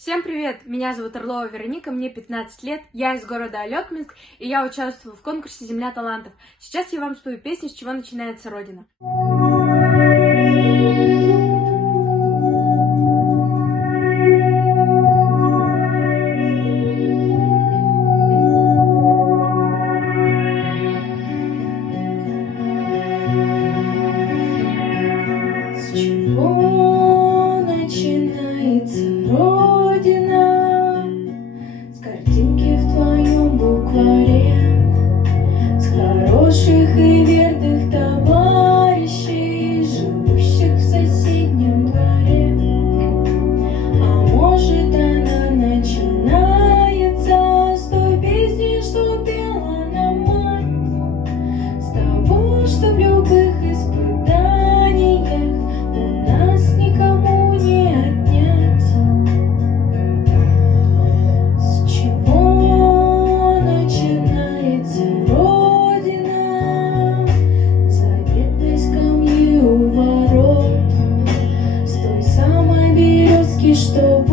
Всем привет! Меня зовут Орлова Вероника, мне 15 лет, я из города Алекминск, и я участвую в конкурсе «Земля талантов». Сейчас я вам спою песню «С чего начинается Родина». С чего начинается Родина? С картинки в твоем букваре, с хороших и верных товарищей, живущих в соседнем дворе. А может, она начинается с той песни, что пела нам мать, с того, что в любых испытаниях у нас никому не отнять. С чего начинается Родина? Заветной скамьи у ворот, с той самой березки, что